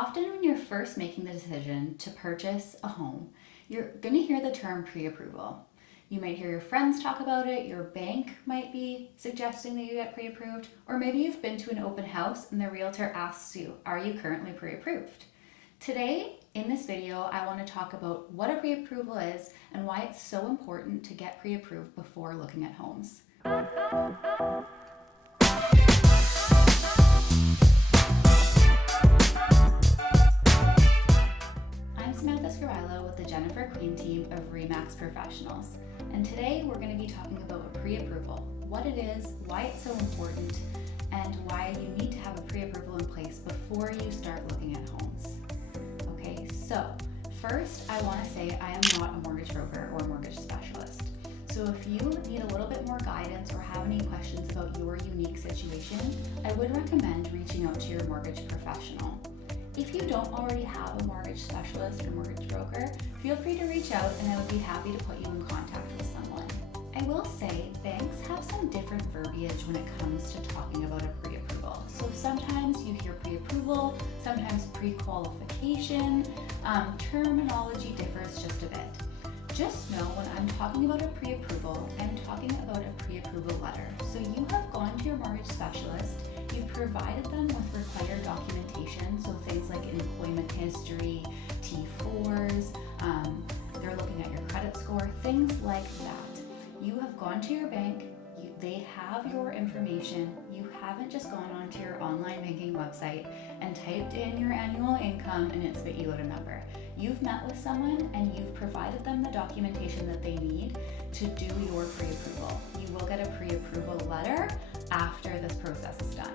Often when you're first making the decision to purchase a home, you're going to hear the term pre-approval. You might hear your friends talk about it, your bank might be suggesting that you get pre-approved, or maybe you've been to an open house and the realtor asks you, are you currently pre-approved? Today, in this video, I want to talk about what a pre-approval is and why it's so important to get pre-approved before looking at homes. With the Jennifer Queen team of RE/MAX Professionals, and today we're going to be talking about a pre-approval, what it is, why it's so important, and why you need to have a pre-approval in place before you start looking at homes. Okay, so first I want to say I am not a mortgage broker or mortgage specialist. So if you need a little bit more guidance or have any questions about your unique situation, I would recommend reaching out to your mortgage professional. If you don't already have a mortgage specialist or mortgage broker, feel free to reach out and I would be happy to put you in contact with someone. I will say banks have some different verbiage when it comes to talking about a pre-approval. So sometimes you hear pre-approval, sometimes pre-qualification. Terminology differs just a bit. Just know when I'm talking about a pre-approval, I'm talking about a pre-approval letter. So you have gone to your mortgage specialist, you've provided them with required documentation, so things like employment history, T4s, they're looking at your credit score, things like that. You have gone to your bank, they have your information, you haven't just gone onto your online banking website and typed in your annual income and it spit you out a number. You've met with someone and you've provided them the documentation that they need to do your pre-approval. You will get a pre-approval letter after this process is done.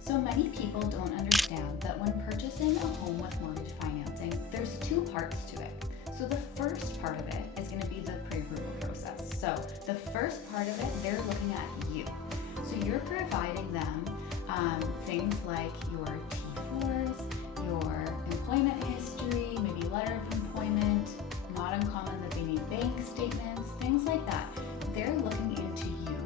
So many people don't understand that when purchasing a home with mortgage financing, there's two parts to it. So the first part of it is going to be the pre-approval process. So the first part of it, they're looking at you. So you're providing them things like your T4s, your employment history, maybe letter of employment, not uncommon that they need bank statements, things like that. They're looking into you.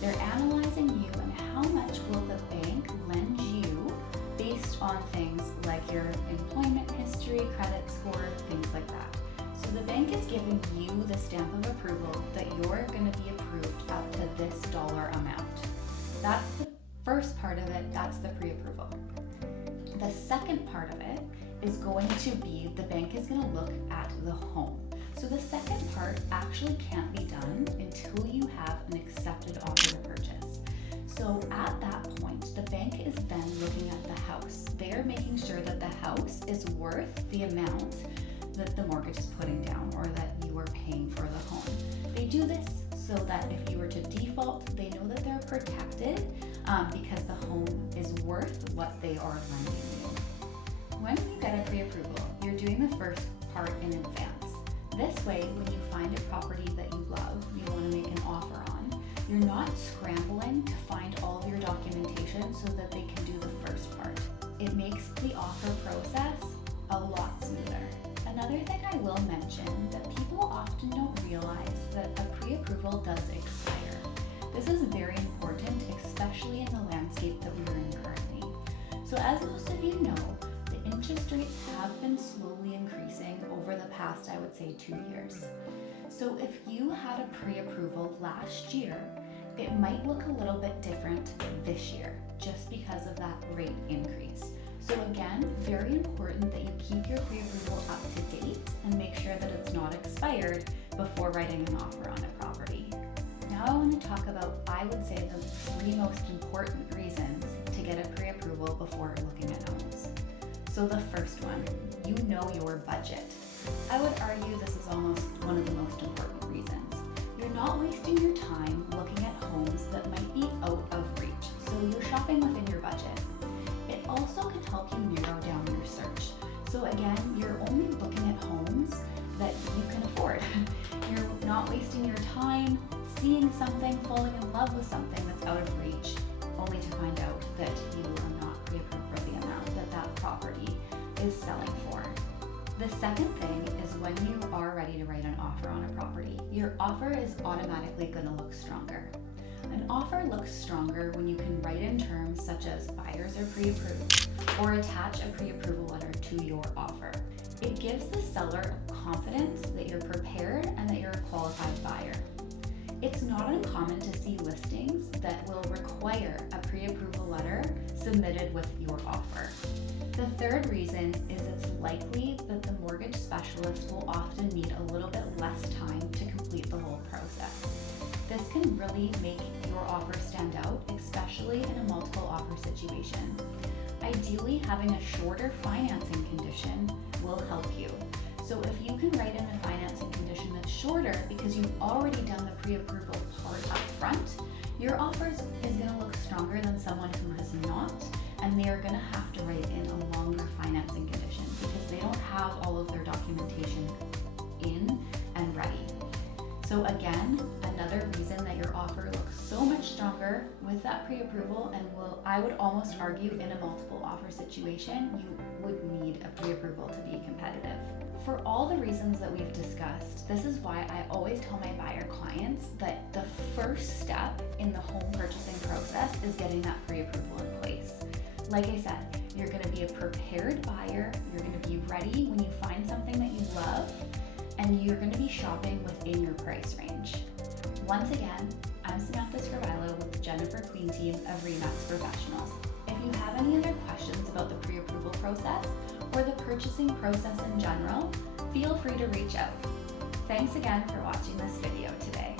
They're analyzing you and how much will the bank lend you based on things like your employment history, credit score, things like that. So the bank is giving you the stamp of approval that you're going to be approved up to this dollar amount. That's the first part of it, that's the pre-approval. The second part of it is going to be the bank is going to look at the home. So the second part actually can't be done until you have an accepted offer to purchase. So at that point, the bank is then looking at the house. They're making sure that the house is worth the amount that the mortgage is putting down or that you are paying for the home. They do this so that if you were to default, they know that they're protected because the home is worth what they are lending you. When you get a pre-approval, you're doing the first part in advance. This way, when you find a property that you love, you want to make an offer on, you're not scrambling to find all of your documentation so that they can do the first part. It makes the offer process a lot smoother. Another thing I will mention that people often don't realize that a pre-approval does expire. This is very important, especially in the landscape that we are in currently. So as most of you know, the interest rates have been slowly increasing over the past, I would say, 2 years. So if you had a pre-approval last year, it might look a little bit different this year, just because of that rate increase. So again, very important that you keep your pre-approval up to date and make sure that it's not expired before writing an offer on a property. Now I want to talk about, I would say, the 3 most important reasons to get a pre-approval before looking at homes. So the first one, you know your budget. I would argue this is almost one of the most important reasons. You're not wasting your time looking at homes that might be out of reach, so you're shopping within your budget. It also can help you narrow down your search. So again, you're only looking at homes that you can afford. You're not wasting your time seeing something, falling in love with something that's out of reach, only to find out that you are not pre-approved for the amount that property is selling for. The second thing is when you are ready to write an offer on a property, your offer is automatically going to look stronger. An offer looks stronger when you can write in terms such as buyers are pre-approved or attach a pre-approval letter to your offer. It gives the seller confidence that you're prepared and that you're a qualified buyer. It's not uncommon to see listings that will require a pre-approval letter submitted with your offer. The third reason is it's likely that the mortgage specialist will often need a little bit less time to complete the whole process. This can really make your offer stand out, especially in a multiple offer situation. Ideally, having a shorter financing condition will help you. So if you can write in a financing condition that's shorter because you've already done the pre-approval part up front, your offer is going to look stronger than someone who has not, and they are going to have to write in a longer financing condition because they don't have all of their documentation in and ready. So again, another reason that your offer looks so much stronger with that pre-approval, and I would almost argue in a multiple offer situation, you would need a pre-approval to be competitive. For all the reasons that we've discussed, this is why I always tell my buyer clients that the first step in the home purchasing process is getting that pre-approval in place. Like I said, you're going to be a prepared buyer, you're going to be ready when you find something that you love, and you're going to be shopping within your price range. Once again, I'm Samantha Scrivillo with the Jennifer Queen team of RE/MAX Professionals. If you have any other questions about the pre-approval process or the purchasing process in general, feel free to reach out. Thanks again for watching this video today.